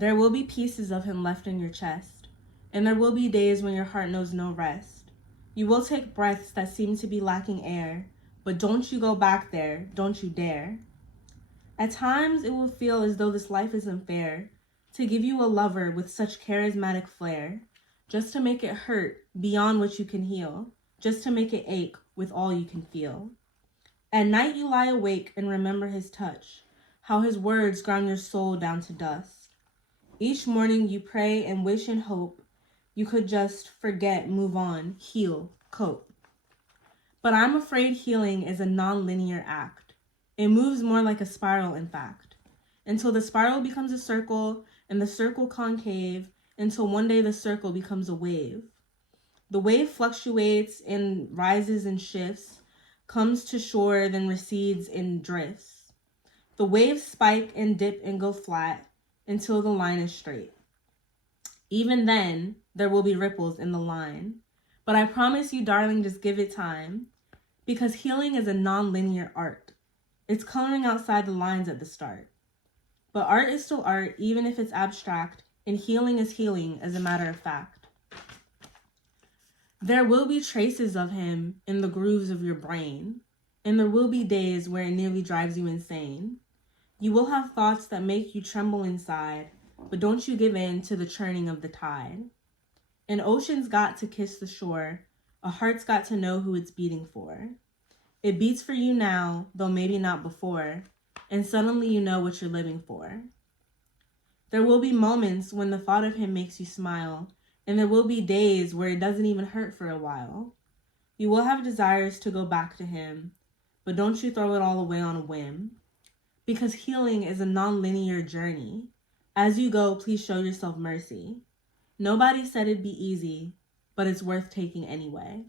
There will be pieces of him left in your chest, and there will be days when your heart knows no rest. You will take breaths that seem to be lacking air, but don't you go back there, don't you dare. At times it will feel as though this life isn't fair, to give you a lover with such charismatic flair, just to make it hurt beyond what you can heal, just to make it ache with all you can feel. At night you lie awake and remember his touch, how his words ground your soul down to dust. Each morning you pray and wish and hope you could just forget, move on, heal, cope. But I'm afraid healing is a non-linear act. It moves more like a spiral, in fact, until the spiral becomes a circle and the circle concave, until one day the circle becomes a wave. The wave fluctuates and rises and shifts, comes to shore, then recedes and drifts. The waves spike and dip and go flat until the line is straight. Even then, there will be ripples in the line. But I promise you, darling, just give it time. Because healing is a non-linear art. It's coloring outside the lines at the start. But art is still art, even if it's abstract, and healing is healing, as a matter of fact. There will be traces of him in the grooves of your brain, and there will be days where it nearly drives you insane. You will have thoughts that make you tremble inside, but don't you give in to the churning of the tide. An ocean's got to kiss the shore, a heart's got to know who it's beating for. It beats for you now, though maybe not before, and suddenly you know what you're living for. There will be moments when the thought of him makes you smile, and there will be days where it doesn't even hurt for a while. You will have desires to go back to him, but don't you throw it all away on a whim. Because healing is a non-linear journey. As you go, please show yourself mercy. Nobody said it'd be easy, but it's worth taking anyway.